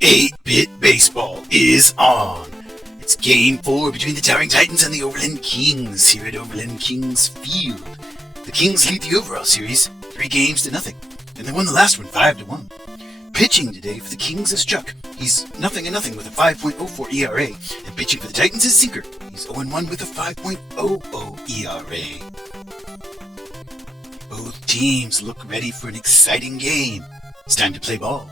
8-Bit Baseball is on. It's Game 4 between the Towering Titans and the Overland Kings here at Overland Kings Field. The Kings lead the overall series 3-0, and they won the last one 5-1. Pitching today for the Kings is Chuck. He's 0-0 with a 5.04 ERA, and pitching for the Titans is Zinker. He's 0-1 with a 5.00 ERA. Both teams look ready for an exciting game. It's time to play ball.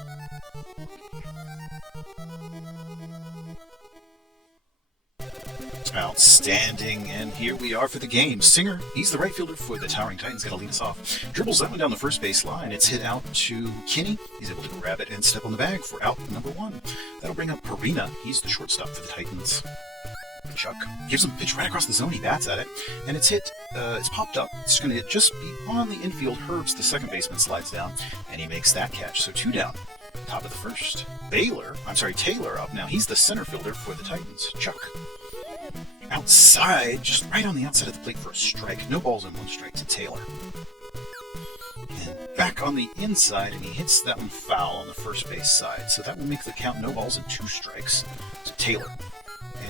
Outstanding, and here we are for the game. Singer, he's the right fielder for the Towering Titans, going to lead us off. Dribbles that one down the first base line. It's hit out to Kinney. He's able to grab it and step on the bag for out number 1. That'll bring up Perina. He's the shortstop for the Titans. Chuck gives him a pitch right across the zone. He bats at it, and it's hit. It's popped up. It's going to just be on the infield. Herbs, the second baseman, slides down, and he makes that catch. So 2 down. Top of the first. Taylor up now. He's the center fielder for the Titans. Chuck. Outside, just right on the outside of the plate for a strike. No balls and 1 strike to Taylor. And back on the inside, and he hits that one foul on the first base side. So that will make the count no balls and 2 strikes to Taylor.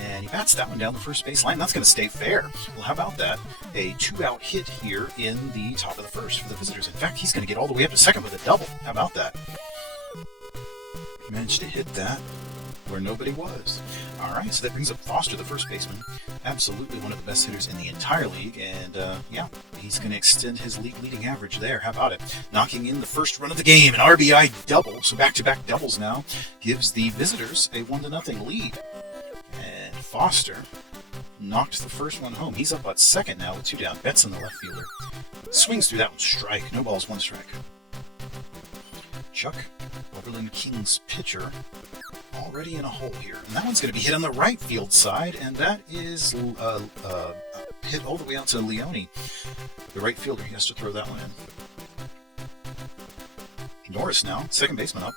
And he bats that one down the first base line. That's going to stay fair. Well, how about that? A 2-out hit here in the top of the first for the visitors. In fact, he's going to get all the way up to second with a double. How about that? He managed to hit that where nobody was. All right, so that brings up Foster, the first baseman. Absolutely one of the best hitters in the entire league, and yeah, he's going to extend his league-leading average there. How about it? Knocking in the first run of the game, an RBI double, so back-to-back doubles now, gives the visitors a 1-0 lead. And Foster knocked the first one home. He's up at second now with 2 down. Betson, the left fielder, swings through that one, strike. No balls, 1 strike. Chuck, Overland Kings pitcher, already in a hole here. And that one's going to be hit on the right field side, and that is hit all the way out to Leone. The right fielder, he has to throw that one in. Norris now, second baseman up.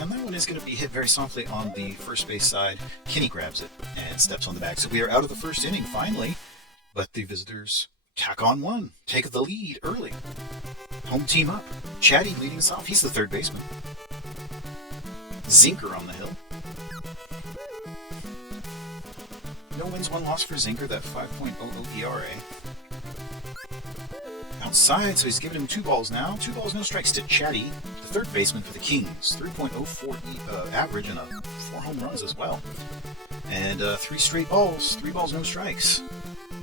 And that one is going to be hit very softly on the first base side. Kinney grabs it and steps on the bag. So we are out of the first inning, finally. But the visitors tack on 1, take the lead early. Home team up. Chatty leading us off. He's the third baseman. Zinker on the hill. No wins, 1 loss for Zinker, that 5.00 ERA. Outside, so he's giving him 2 balls now. 2 balls, no strikes to Chatty, the third baseman for the Kings. 3.04 average and 4 home runs as well. And 3 straight balls, 3 balls, no strikes.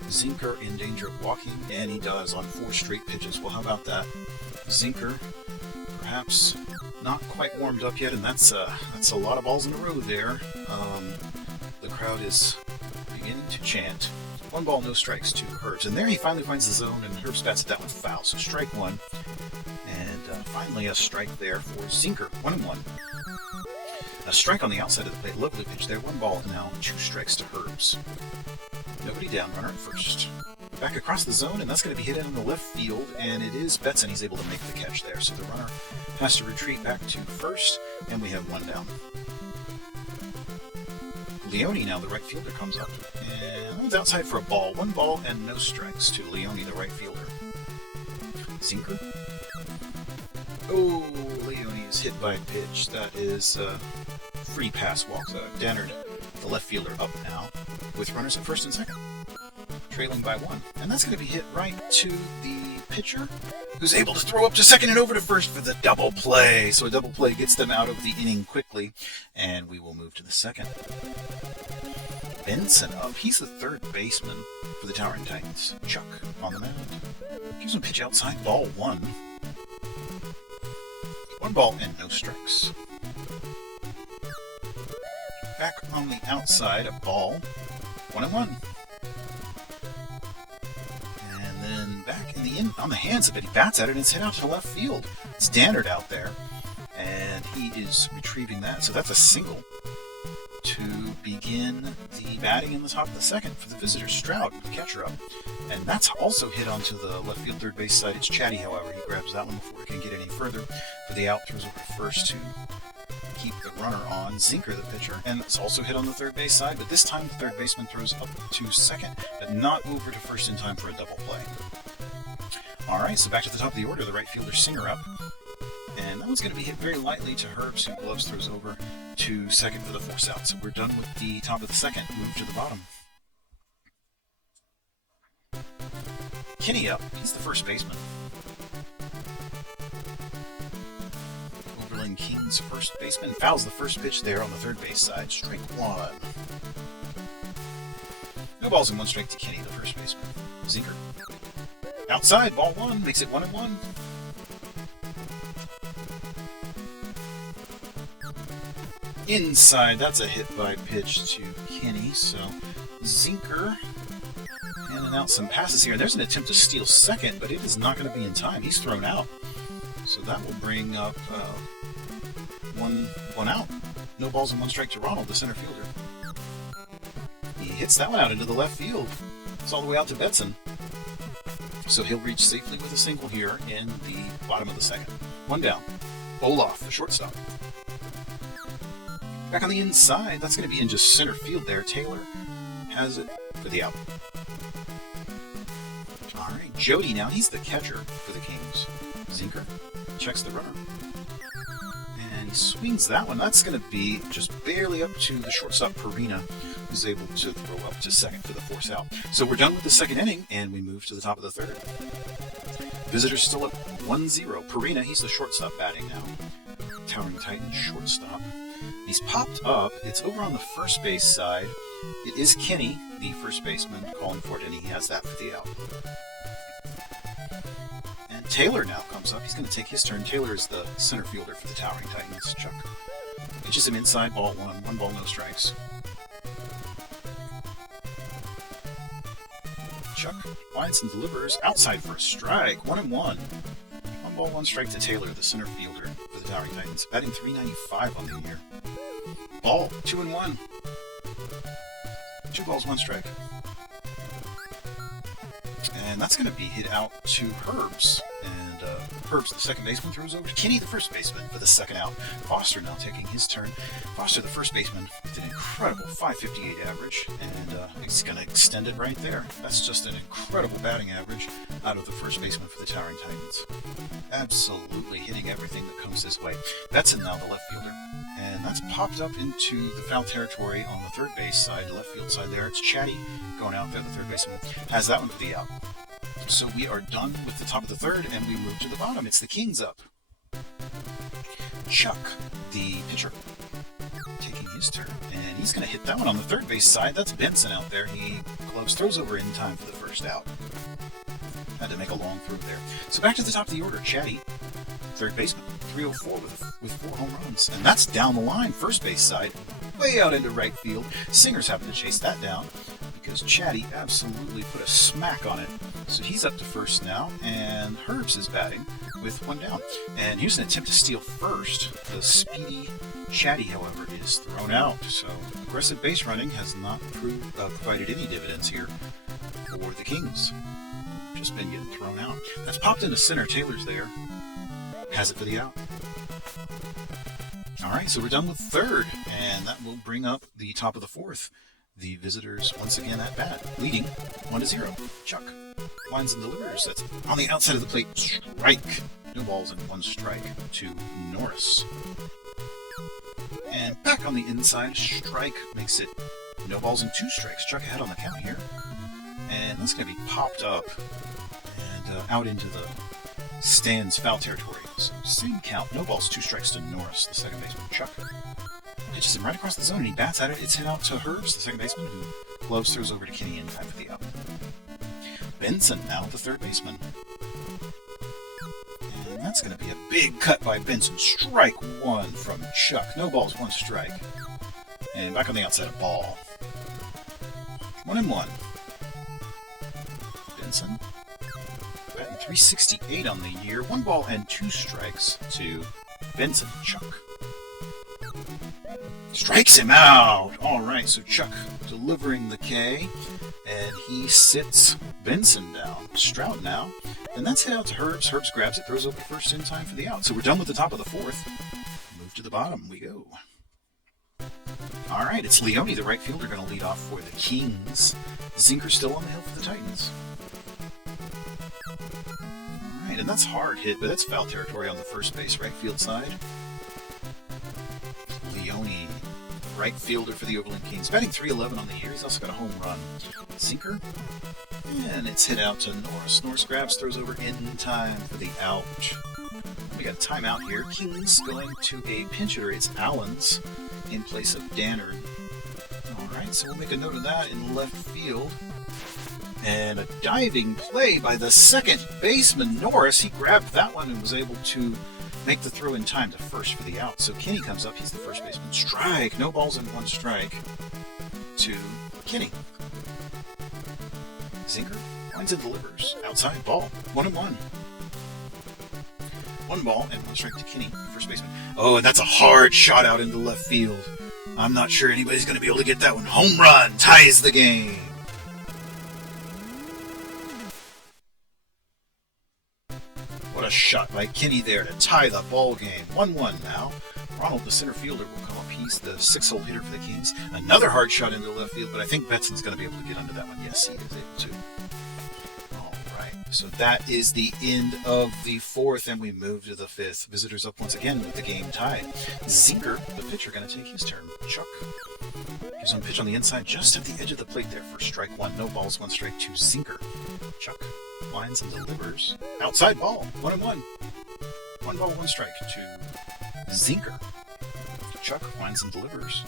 Zinker in danger of walking, and he does on 4 straight pitches. Well, how about that? Zinker, perhaps not quite warmed up yet, and that's a lot of balls in a row there. The crowd is beginning to chant. 1 ball, no strikes to Herbs. And there he finally finds the zone, and Herbs bats at that one foul. So strike 1. And finally a strike there for Zinker. 1-1. A strike on the outside of the plate. Lovely pitch there. 1 ball now, 2 strikes to Herbs. Nobody down, runner at first. Back across the zone, and that's going to be hit in the left field, and it is Betson. He's able to make the catch there. So the runner has to retreat back to first, and we have 1 down. Leone now, the right fielder, comes up, and it's outside for a ball. 1 ball and no strikes to Leone, the right fielder. Zinker. Oh, Leone is hit by a pitch. That is free pass walk. Dannard, the left fielder, up now, with runners at first and second. Trailing by 1. And that's going to be hit right to the pitcher, who's able to throw up to second and over to first for the double play. So a double play gets them out of the inning quickly, and we will move to the second. Benson up. He's the third baseman for the Towering Titans. Chuck on the mound. Gives him a pitch outside, ball 1. 1 ball and no strikes. Back on the outside, a ball. 1-1. Back on the hands of it, he bats at it, and it's hit out to the left field. It's Dannard out there, and he is retrieving that. So that's a single to begin the batting in the top of the second for the visitors. Stroud, the catcher, up. And that's also hit onto the left field third base side. It's Chatty, however. He grabs that one before it can get any further. For the out, throws over to first to keep the runner on. Zinker, the pitcher, and it's also hit on the third base side, but this time the third baseman throws up to second, but not over to first in time for a double play. All right, so back to the top of the order, the right fielder Singer up, and that one's going to be hit very lightly to Herbs, who gloves throws over to second for the force out. So we're done with the top of the second. Move to the bottom. Kenny up. He's the first baseman. Overland Kings first baseman fouls the first pitch there on the third base side. Strike one. No balls and one strike to Kenny, the first baseman. Zinker. Outside, ball one, makes it 1-1. Inside, that's a hit by pitch to Kenny, so Zinker handing out some passes here. There's an attempt to steal second, but it is not going to be in time. He's thrown out. So that will bring up one out. No balls and one strike to Ronald, the center fielder. He hits that one out into the left field. It's all the way out to Benson. So he'll reach safely with a single here in the bottom of the second. One down. Olaf, the shortstop. Back on the inside, that's going to be in just center field there. Taylor has it for the out. All right, Jody now. He's the catcher for the Kings. Zinker checks the runner. And he swings that one. That's going to be just barely up to the shortstop, Perina, who's able to throw up to second for the force out. So we're done with the second inning, and we move to the top of the third. Visitors still up 1-0. Perina, he's the shortstop batting now. Towering Titans shortstop. He's popped up. It's over on the first base side. It is Kenny, the first baseman, calling for it, and he has that for the out. And Taylor now comes up. He's going to take his turn. Taylor is the center fielder for the Towering Titans. Chuck pitches him inside, ball one. One ball, no strikes. Chuck winds and delivers outside for a strike. 1-1. One ball, one strike to Taylor, the center fielder for the Towering Titans. Batting .395 on the year. Ball, 2-1. 2 balls, 1 strike. And that's going to be hit out to Herbs. And Herbs, the second baseman, throws over to Kenny, the first baseman, for the second out. Foster now taking his turn. Foster, the first baseman, with an incredible .558 average. And he's going to extend it right there. That's just an incredible batting average out of the first baseman for the Towering Titans. Absolutely hitting everything that comes his way. Benson now the left fielder. And that's popped up into the foul territory on the third base side, the left field side there. It's Chatty going out there, the third baseman. Has that one for the out. So we are done with the top of the third, and we move to the bottom. It's the Kings up. Chuck, the pitcher, taking his turn. And he's going to hit that one on the third base side. That's Benson out there. He gloves, throws over in time for the first out. Had to make a long throw there. So back to the top of the order. Chatty, third baseman, 304 with 4 home runs. And that's down the line, first base side, way out into right field. Singer's having to chase that down because Chatty absolutely put a smack on it. So he's up to first now, and Herbs is batting with 1 down. And here's an attempt to steal first. The speedy Chatty, however, is thrown out. So aggressive base running has not provided any dividends here for the Kings. Just been getting thrown out. That's popped into center. Taylor's there. Has it for the out. All right, so we're done with third, and that will bring up the top of the fourth. The visitors once again at bat, leading 1-0. Chuck winds and delivers. That's on the outside of the plate. Strike. No balls and 1 strike to Norris. And back on the inside, strike makes it no balls and 2 strikes. Chuck ahead on the count here. And that's going to be popped up and out into the stands, foul territory. So same count. No balls, 2 strikes to Norris, the second baseman. Chuck pitches him right across the zone, and he bats at it. It's hit out to Herbs, the second baseman, who gloves throws over to Kenny in time for the out. Benson now, the third baseman. And that's going to be a big cut by Benson. Strike 1 from Chuck. No balls, 1 strike. And back on the outside, a ball. 1-1. Benson batting .368 on the year. 1 ball and 2 strikes to Benson. Chuck strikes him out. All right, so Chuck delivering the K, and he sits Benson down. Stroud now, and that's hit out to Herbs. Herbs grabs it, throws over first in time for the out. So we're done with the top of the fourth. Move to the bottom we go. All right, it's Leone, the right fielder, going to lead off for the Kings. Zinker still on the hill for the Titans. All right, point, and that's hard hit, but that's foul territory on the first base right field side. Leone, right fielder for the Overland Kings, batting .311 on the year. He's also got a home run. Sinker, and it's hit out to Norris. Norris grabs, throws over in time for the out. We got a timeout here. Kings going to a pinch hitter. It's Allens in place of Dannard. Alright, so we'll make a note of that in left field. And a diving play by the second baseman, Norris. He grabbed that one and was able to make the throw in time to first for the out. So Kinney comes up. He's the first baseman. Strike. No balls and one strike to Kinney. Zinker winds and delivers. Outside ball. 1-1. 1 ball and 1 strike to Kinney, first baseman. Oh, and that's a hard shot out into left field. I'm not sure anybody's going to be able to get that one. Home run ties the game. What a shot by Kinney there to tie the ball game. 1-1 now. Ronald, the center fielder, will come up. He's the 6-hole hitter for the Kings. Another hard shot into left field, but I think Betson's going to be able to get under that one. Yes, he is able to. So that is the end of the 4th, and we move to the 5th. Visitors up once again with the game tied. Zinker, the pitcher, going to take his turn. Chuck gives him a pitch on the inside, just at the edge of the plate there for strike 1. No balls, 1 strike to Zinker. Chuck winds and delivers. Outside ball, 1-1. 1 ball, 1 strike to Zinker. Chuck winds and delivers.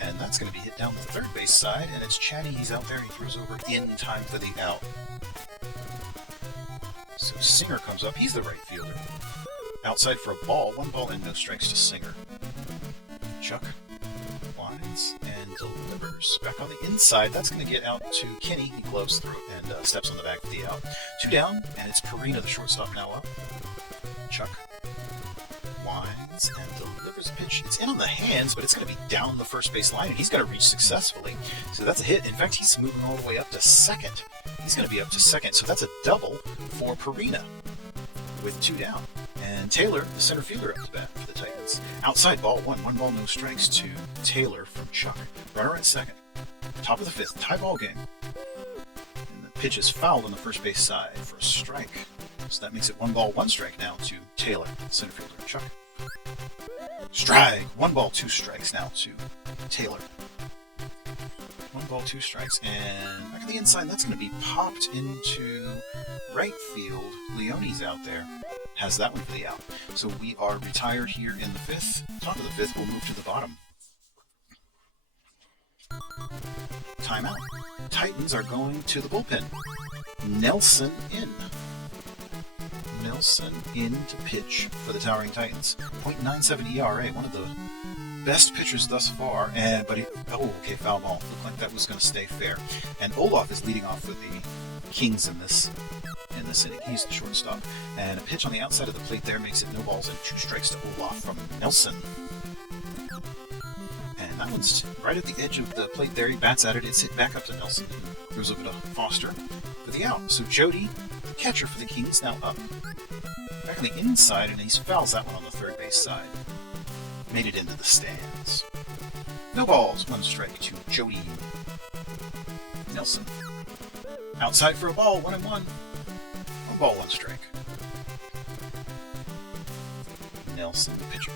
And that's going to be hit down the third base side, and it's Chatty. He's out there, and he throws over in time for the out. So Singer comes up. He's the right fielder. Outside for a ball. 1 ball and no strikes to Singer. Chuck winds and delivers. Back on the inside. That's going to get out to Kinney. He gloves through and steps on the back of the out. 2 down, and it's Perina, the shortstop, now up. Chuck winds and delivers a pitch. It's in on the hands, but it's going to be down the first base line, and he's going to reach successfully. So that's a hit. In fact, he's moving all the way up to second. He's going to be up to second, so that's a double for Perina with 2 down. And Taylor, the center fielder, up to bat for the Titans. Outside ball, 1 ball, no strikes to Taylor from Chuck. Runner at second. Top of the 5th, tie ball game. And the pitch is fouled on the first base side for a strike. So that makes it 1 ball, 1 strike now to Taylor, center fielder, Chuck. Strike. 1 ball, 2 strikes now to Taylor. 1 ball, 2 strikes, and back on the inside, that's going to be popped into right field. Leone's out there, has that one for the out. So we are retired here in the 5th. Top of the 5th, we'll move to the bottom. Timeout. Titans are going to the bullpen. Nelson in. Nelson in to pitch for the Towering Titans. .97 ERA, one of the best pitchers thus far, okay, foul ball. Looked like that was going to stay fair. And Olaf is leading off for the Kings in this inning. He's the shortstop. And a pitch on the outside of the plate there makes it no balls and 2 strikes to Olaf from Nelson. And that one's right at the edge of the plate there. He bats at it. It's hit back up to Nelson. Throws over to Foster for the out. So Jody, the catcher for the Kings, now up. Back on the inside, and he fouls that one on the third base side. Made it into the stands. No balls, 1 strike to Jody. Nelson. Outside for a ball, 1-1. 1 ball, 1 strike. Nelson, the pitcher.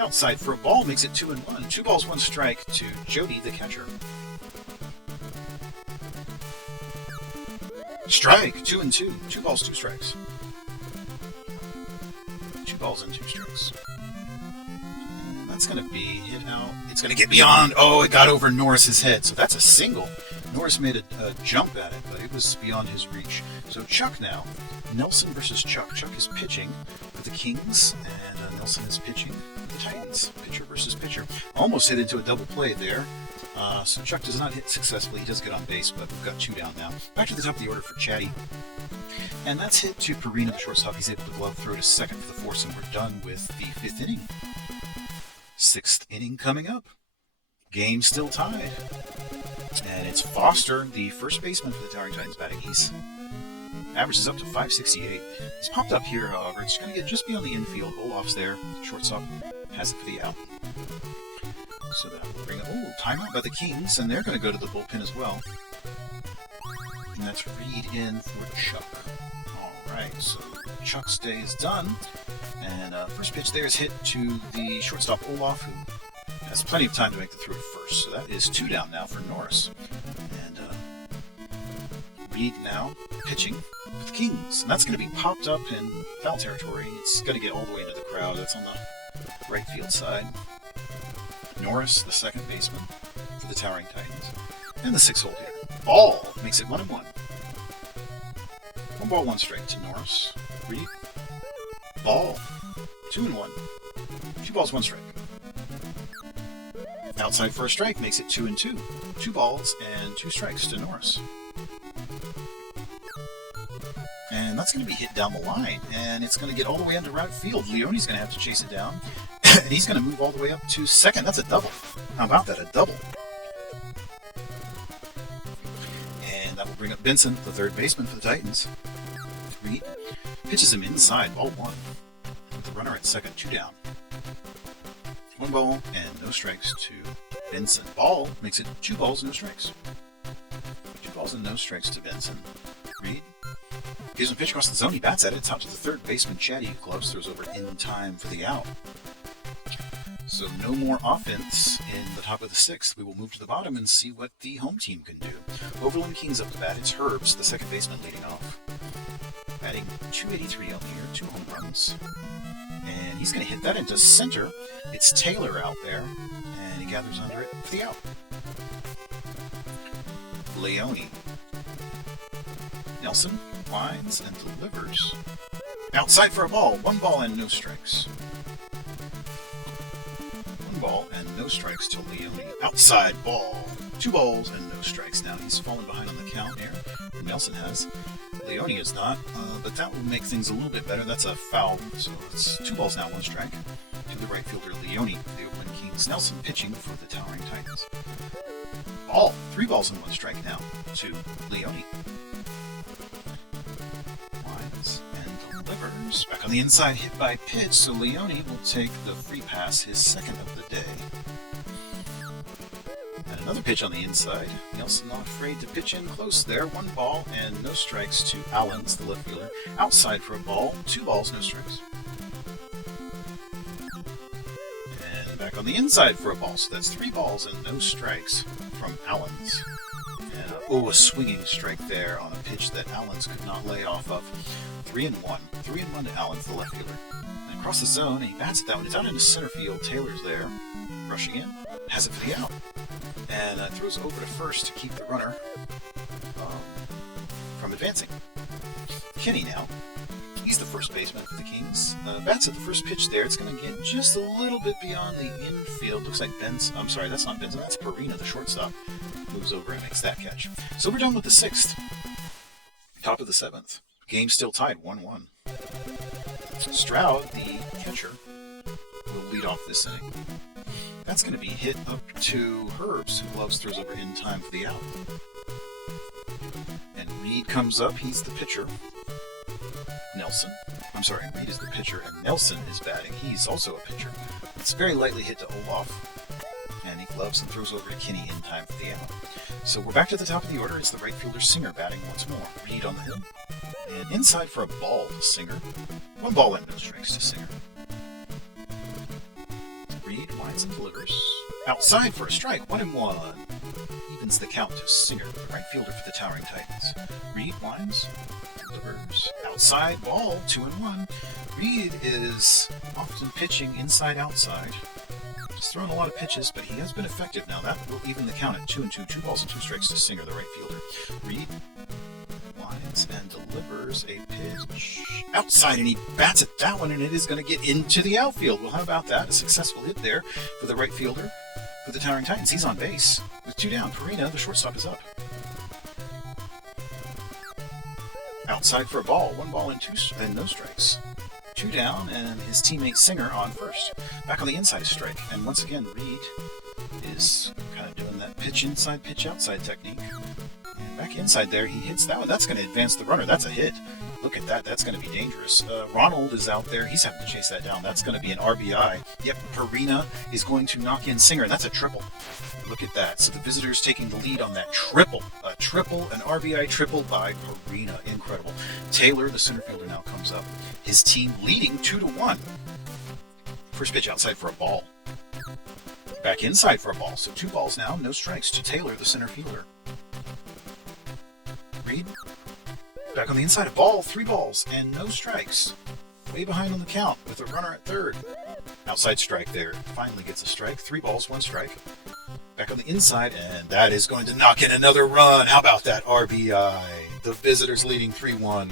Outside for a ball makes it 2-1. 2 balls, 1 strike to Jody, the catcher. Strike, 2-2. 2 balls, 2 strikes. 2 balls and 2 strikes. That's going to be hit out. It's going to get beyond. Oh, it got over Norris's head. So that's a single. Norris made a jump at it, but it was beyond his reach. So Chuck now. Nelson versus Chuck. Chuck is pitching for the Kings, and Nelson is pitching for the Titans. Pitcher versus pitcher. Almost hit into a double play there. So Chuck does not hit successfully. He does get on base, but we've got 2 down now. Back to the top of the order for Chatty. And that's hit to Perina, the shortstop. He's able to glove throw to second for the force, and we're done with the 5th inning. 6th inning coming up. Game still tied. And it's Foster, the first baseman for the Towering Titans, batting. He's averages up to .568. He's popped up here, however. It's going to get just beyond the infield. Olaf's there. Shortstop has it for the out. So that will bring a timeout by the Kings, and they're going to go to the bullpen as well. And that's Reed in for Chuck. All Alright, so Chuck's day is done. And first pitch there is hit to the shortstop Olaf, who has plenty of time to make the throw first. So that is 2 down now for Norris. And Reed now pitching with the Kings. And that's going to be popped up in foul territory. It's going to get all the way to the crowd. That's on the right field side. Norris, the second baseman for the Towering Titans. And the 6-hole hitter. Ball makes it 1-1. 1 ball, 1 strike to Norris. Reed. Ball. 2-1. 2 balls, 1 strike. Outside for a strike makes it 2-2. 2 balls and 2 strikes to Norris. And that's going to be hit down the line, and it's going to get all the way into right field. Leone's going to have to chase it down, and he's going to move all the way up to second. That's a double. How about that? A double. And that will bring up Benson, the third baseman for the Titans. Reed pitches him inside, ball 1. With the runner at second, 2 down. 1 ball and no strikes to Benson. Ball makes it 2 balls and no strikes. 2 balls and no strikes to Benson. Reed gives him a pitch across the zone. He bats at it. It's out to the third baseman, Chatty, who gloves throws over in time for the out. So no more offense in the top of the 6th. We will move to the bottom and see what the home team can do. Overland Kings up to bat. It's Herbs, the second baseman, leading off. Batting .283 on the year, 2 home runs. And he's going to hit that into center. It's Taylor out there, and he gathers under it for the out. Leone. Nelson winds and delivers. Outside for a ball. 1 ball and no strikes. 1 ball and no strikes to Leone. Outside ball. 2 balls and no strikes. Now he's fallen behind on the count here. Nelson has. Leone is not, but that will make things a little bit better. That's a foul, so it's 2 balls now, 1 strike. To the right fielder, Leone, the Overland Kings. Nelson pitching for the Towering Titans. Ball. 3 balls and 1 strike now to Leone. Winds and delivers. Back on the inside, hit by pitch, so Leone will take the free pass, his second of the day. And another pitch on the inside. Nelson not afraid to pitch in close there. 1 ball and no strikes to Allens, the left fielder. Outside for a ball. 2 balls, no strikes. And back on the inside for a ball. So that's 3 balls and no strikes from Allens. And a swinging strike there on a pitch that Allens could not lay off of. 3-1. 3-1 to Allens, the left fielder. And across the zone, and he bats it that one. It's out into center field. Taylor's there. Rushing in. Has it for the out. And throws over to first to keep the runner from advancing. Kenny now. He's the first baseman for the Kings. Bats at the first pitch there. It's going to get just a little bit beyond the infield. Looks like Benson. I'm sorry, that's not Benson. That's Perina, the shortstop. Moves over and makes that catch. So we're done with the 6th. Top of the 7th. Game still tied 1-1. Stroud, the catcher, will lead off this inning. That's going to be hit up to Herbs, who gloves throws over in time for the out. And Reed comes up. He's the pitcher. Reed is the pitcher, and Nelson is batting. He's also a pitcher. It's very lightly hit to Olaf, and he gloves and throws over to Kinney in time for the out. So we're back to the top of the order. It's the right fielder Singer batting once more. Reed on the hill. And inside for a ball to Singer. 1 ball and no strikes to Singer. Reed winds and delivers. Outside for a strike. 1-1. Evens the count to Singer, the right fielder for the Towering Titans. Reed winds. Delivers. Outside ball. 2-1. Reed is often pitching inside-outside. He's thrown a lot of pitches, but he has been effective now. That will even the count at 2-2. 2 balls and 2 strikes to Singer, the right fielder. Reed winds and delivers a pitch outside, and he bats at that one, and it is going to get into the outfield. Well, how about that? A successful hit there for the right fielder for the Towering Titans. He's on base with 2 down. Perina, the shortstop, is up. Outside for a ball. 1 ball and no strikes. 2 down, and his teammate Singer on first. Back on the inside, strike. And once again, Reed is kind of doing that pitch inside, pitch outside technique. And back inside there, he hits that one. That's going to advance the runner. That's a hit. Look at that. That's going to be dangerous. Ronald is out there. He's having to chase that down. That's going to be an RBI. Yep, Perina is going to knock in Singer, and that's a triple. Look at that. So the visitors taking the lead on that triple. A triple, an RBI triple by Perina. Incredible. Taylor, the center fielder, now comes up. His team leading 2-1. First pitch outside for a ball. Back inside for a ball. So 2 balls now, no strikes to Taylor, the center fielder. Reed. Back on the inside, a ball, 3 balls, and no strikes. Way behind on the count with a runner at third. Outside strike there. Finally gets a strike. 3 balls, 1 strike. Back on the inside, and that is going to knock in another run. How about that RBI? The visitors leading 3-1.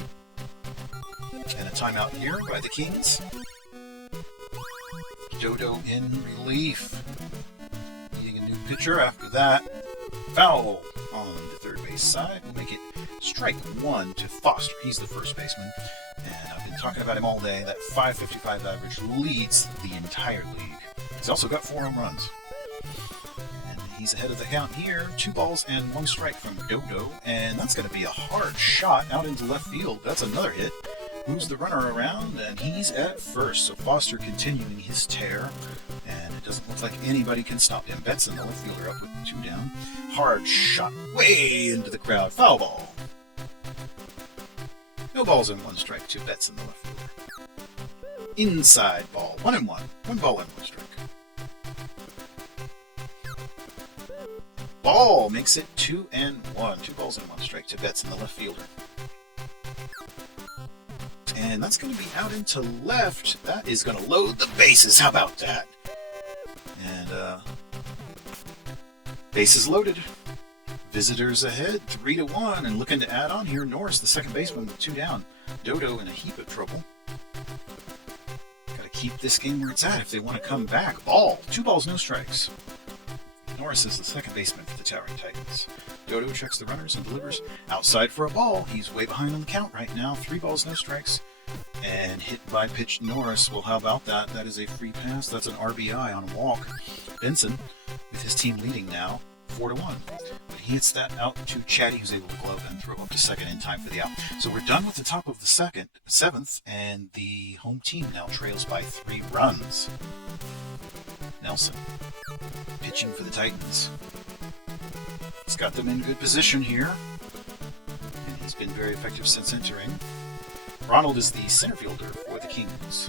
And a timeout here by the Kings. Dodo in relief. Needing a new pitcher after that. Foul on the third base side. We'll make it strike 1 to Foster. He's the first baseman. And I've been talking about him all day. That .555 average leads the entire league. He's also got 4 home runs. And he's ahead of the count here. 2 balls and 1 strike from Dodo. And that's going to be a hard shot out into left field. That's another hit. Moves the runner around, and he's at first. So Foster continuing his tear. And it doesn't look like anybody can stop him. Betson, the left fielder, up with 2 down. Hard shot way into the crowd. Foul ball. No balls and 1 strike to Betson, the left fielder. Inside ball. 1-1. 1 ball and 1 strike. Ball makes it 2-1. 2 balls and 1 strike to Betson, the left fielder. And that's going to be out into left. That is going to load the bases. How about that? And bases loaded. Visitors ahead, 3-1, and looking to add on here. Norris, the second baseman, with 2 down. Dodo in a heap of trouble. Got to keep this game where it's at if they want to come back. Ball, 2 balls, no strikes. Norris is the second baseman for the Towering Titans. Dodo checks the runners and delivers outside for a ball. He's way behind on the count right now. 3 balls, no strikes. And hit by pitch Norris. Well, how about that? That is a free pass. That's an RBI on a walk. Benson, with his team leading now, 4-1. But he hits that out to Chatty, who's able to glove and throw up to second in time for the out. So we're done with the top of the seventh, and the home team now trails by 3 runs. Nelson, pitching for the Titans. He's got them in good position here, and he's been very effective since entering. Ronald is the center fielder for the Kings.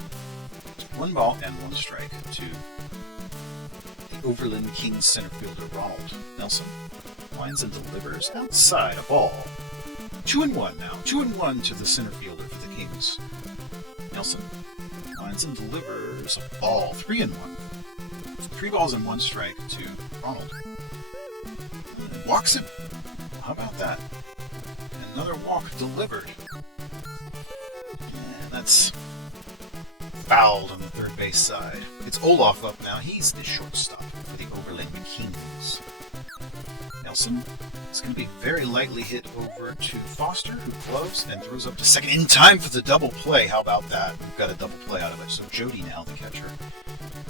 1 ball and 1 strike to the Overland Kings center fielder, Ronald. Nelson lines and delivers outside a ball. 2-1 now. 2-1 to the center fielder for the Kings. Nelson lines and delivers a ball. 3-1. 3 balls and 1 strike to Ronald. And walks him. How about that? Another walk delivered. And that's fouled on the third base side. It's Olaf up now. He's the shortstop for the Overland Kings. Nelson is going to be very lightly hit over to Foster, who gloves and throws up to second in time for the double play. How about that? We've got a double play out of it. So Jody now, the catcher,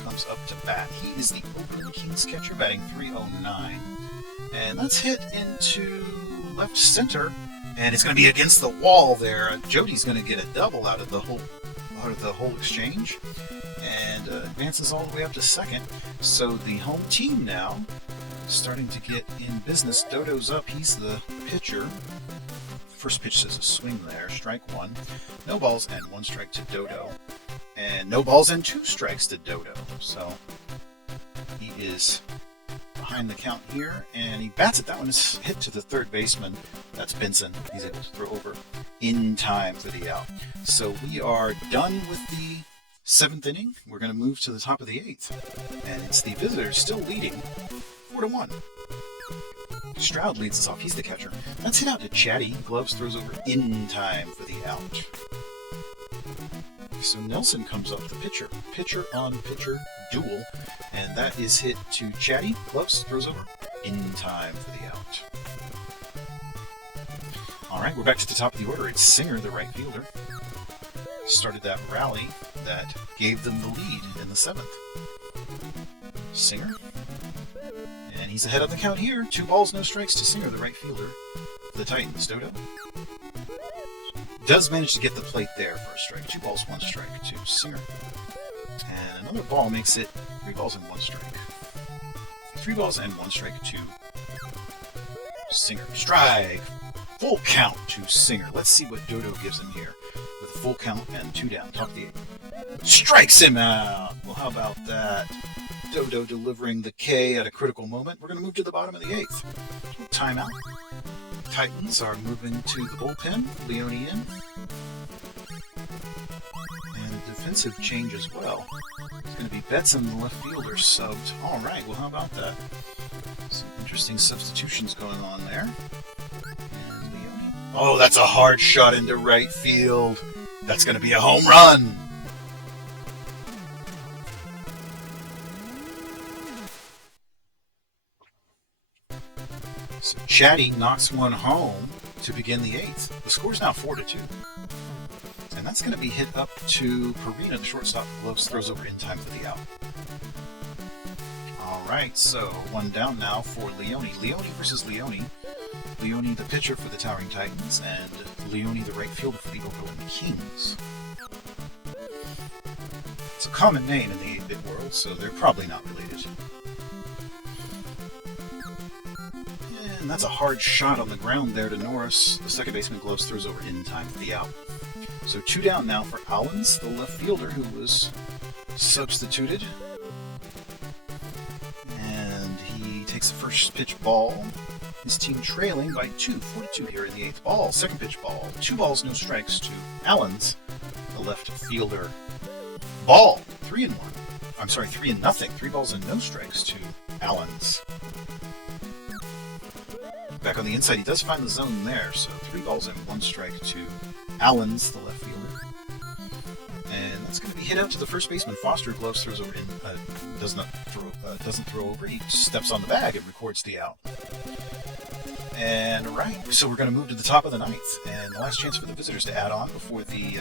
comes up to bat. He is the Overland Kings catcher, batting .309. And that's hit into left center, and it's going to be against the wall there. Jody's going to get a double out of the whole exchange, and advances all the way up to second. So the home team now starting to get in business. Dodo's up. He's the pitcher. First pitch says a swing there. Strike 1. No balls and 1 strike to Dodo. And no balls and 2 strikes to Dodo. So he is behind the count here, and he bats it. That one is hit to the third baseman. That's Benson. He's able to throw over in time for the out. So we are done with the 7th inning. We're going to move to the top of the 8th, and it's the visitors still leading 4-1. Stroud leads us off. He's the catcher. That's hit out to Chatty. Gloves throws over in time for the out. So Nelson comes up, the pitcher. Pitcher on pitcher duel. And that is hit to Chatty. Gloves throws over in time for the out. Alright, we're back to the top of the order. It's Singer, the right fielder. Started that rally that gave them the lead in the 7th. Singer. And he's ahead on the count here. 2 balls, no strikes to Singer, the right fielder. The Titans. Dodo Does manage to get the plate there for a strike. 2 balls, 1 strike to Singer. And another ball makes it 3 balls and 1 strike. 3 balls and 1 strike to Singer. Strike! Full count to Singer. Let's see what Dodo gives him here. With a full count and 2 down. Top of the 8th. Strikes him out! Well, how about that? Dodo delivering the K at a critical moment. We're going to move to the bottom of the 8th. Timeout. Titans are moving to the bullpen. Leone in. And a defensive change as well. It's going to be Betson, the left fielder, subbed. Alright, well, how about that? Some interesting substitutions going on there. And Leone. Oh, that's a hard shot into right field. That's going to be a home run. So Chatty knocks one home to begin the 8th. The score's now 4-2. And that's going to be hit up to Perina, the shortstop. Gloves throws over in time for the out. Alright, so 1 down now for Leone. Leone versus Leone. Leone, the pitcher for the Towering Titans, and Leone, the right fielder for the Overland Kings. It's a common name in the 8-bit world, so they're probably not related. And that's a hard shot on the ground there to Norris. The second baseman Gloves throws over in time for the out. So 2 down now for Allens, the left fielder who was substituted. And he takes the first pitch ball. His team trailing by 2, 4-2 here in the 8th ball. Second pitch ball. 2 balls, no strikes to Allens, the left fielder. Ball, 3-1. I'm sorry, 3-0. 3 balls and no strikes to Allens. Back on the inside, he does find the zone there, so 3 balls and 1 strike to Allens, the left fielder. And that's going to be hit out to the first baseman. Foster. Gloves throws over in, doesn't throw over. He steps on the bag and records the out. And right, so we're going to move to the top of the 9th, and the last chance for the visitors to add on before the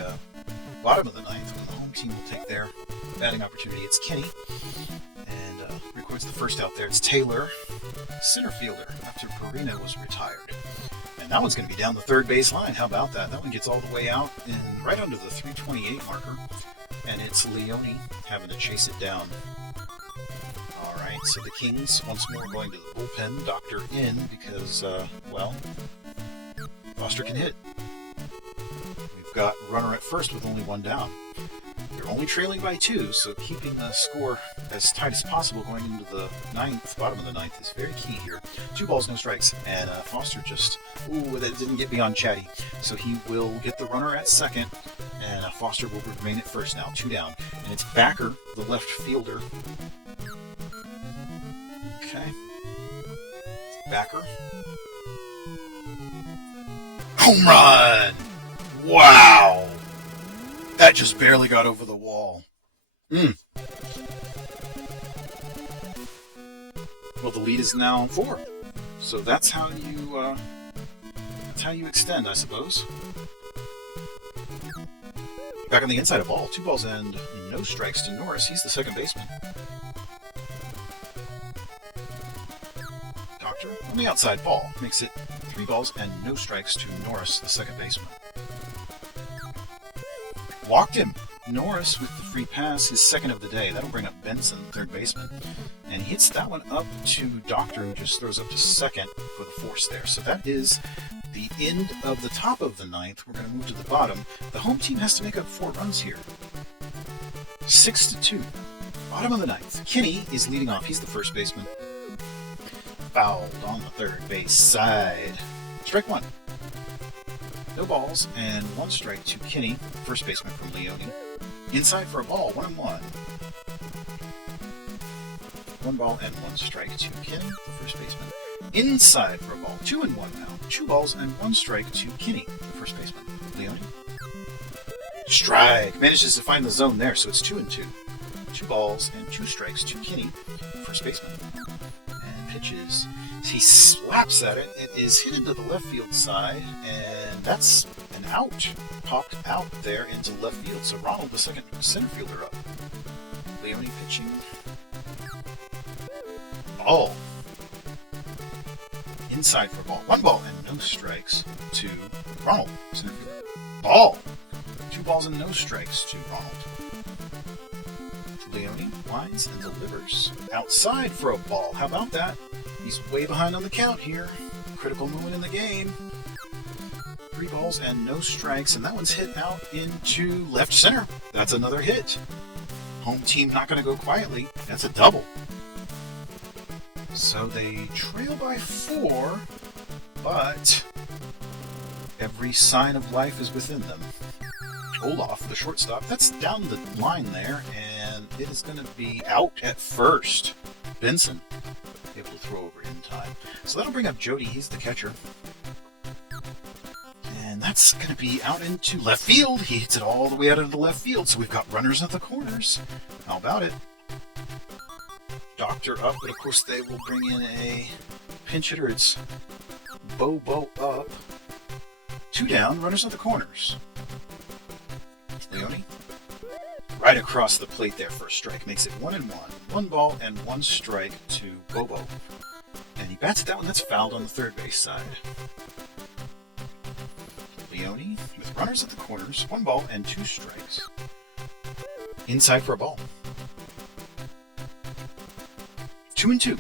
bottom of the 9th, when the home team will take their batting opportunity. It's Kenny, and records the first out there. It's Taylor, center fielder, after Perina was retired. And that one's going to be down the third base line. How about that? That one gets all the way out and right under the 328 marker, and it's Leone having to chase it down. All right, so the Kings once more going to the bullpen. Doctor in because, well, Foster can hit. We've got runner at first with only 1 down. They're only trailing by 2, so keeping the score as tight as possible going into the 9th, bottom of the 9th, is very key here. 2 balls, no strikes, and Foster just, that didn't get beyond Chatty. So he will get the runner at second, and Foster will remain at first now, 2 down. And it's Backer, the left fielder. Okay. Backer. Home run! Wow! That just barely got over the wall. Well, the lead is now 4. So that's how you extend, I suppose. Back on the inside of ball. 2 balls and no strikes to Norris. He's the second baseman. Doctor on the outside ball. Makes it 3 balls and no strikes to Norris, the second baseman. Walked him. Norris with the free pass, his second of the day. That'll bring up Benson, third baseman. And he hits that one up to Doctor, who just throws up to second for the force there. So that is the end of the top of the 9th. We're going to move to the bottom. The home team has to make up 4 runs here. 6-2. Bottom of the 9th. Kenny is leading off. He's the first baseman. Fouled on the third base side. Strike 1. No balls and 1 strike to Kenny, first baseman from Leone. Inside for a ball, 1-1. 1 ball and 1 strike to Kenny, the first baseman. Inside for a ball, 2-1 now. 2 balls and 1 strike to Kenny, the first baseman. Leone. Strike. Manages to find the zone there, so it's 2-2. 2 balls and 2 strikes to Kenny, first baseman. And pitches. He slaps at it. It is hit into the left field side, and that's an out. Popped out there into left field. So Ronald, the second center fielder, up. Leone pitching. Ball. Inside for a ball. 1 ball and no strikes to Ronald, center fielder. ball. 2 balls and no strikes to Ronald. Leone lines and delivers. Outside for a ball. How about that? He's way behind on the count here. Critical moment in the game. 3 balls and no strikes, and that one's hit out into left center. That's another hit. Home team not going to go quietly. That's a double. So they trail by 4, but every sign of life is within them. Olaf, the shortstop, that's down the line there, and it is going to be out at first. Benson able to throw over in time. So that'll bring up Jody. He's the catcher. And that's going to be out into left field. He hits it all the way out into the left field, so we've got runners at the corners. How about it? Doctor up, but of course they will bring in a pinch hitter. It's Bobo up. 2 down, runners at the corners. Leone, right across the plate there for a strike. Makes it 1-1. 1 ball and 1 strike to Bobo. And he bats at that one. That's fouled on the third base side. Leone with runners at the corners. 1 ball and 2 strikes. Inside for a ball. 2-2.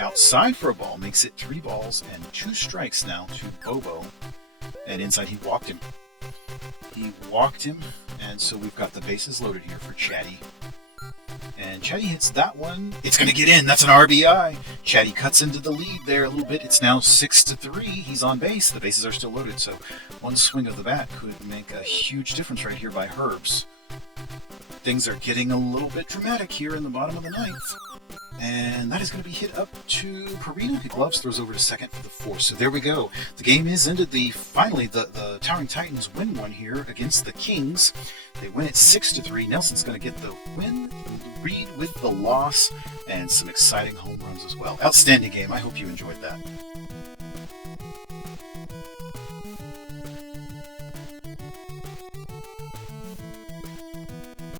Outside for a ball. Makes it 3 balls and 2 strikes now to Bobo. And inside he walked him. And so we've got the bases loaded here for Chatty. And Chatty hits that one. It's going to get in. That's an RBI. Chatty cuts into the lead there a little bit. It's now 6-3. He's on base. The bases are still loaded, so one swing of the bat could make a huge difference right here by Herbs. Things are getting a little bit dramatic here in the bottom of the 9th. And that is going to be hit up to Perino. He gloves, throws over to second for the 4. So there we go. The game is ended. Finally, the Towering Titans win one here against the Kings. They win it 6-3. Nelson's going to get the win. Reed with the loss. And some exciting home runs as well. Outstanding game. I hope you enjoyed that.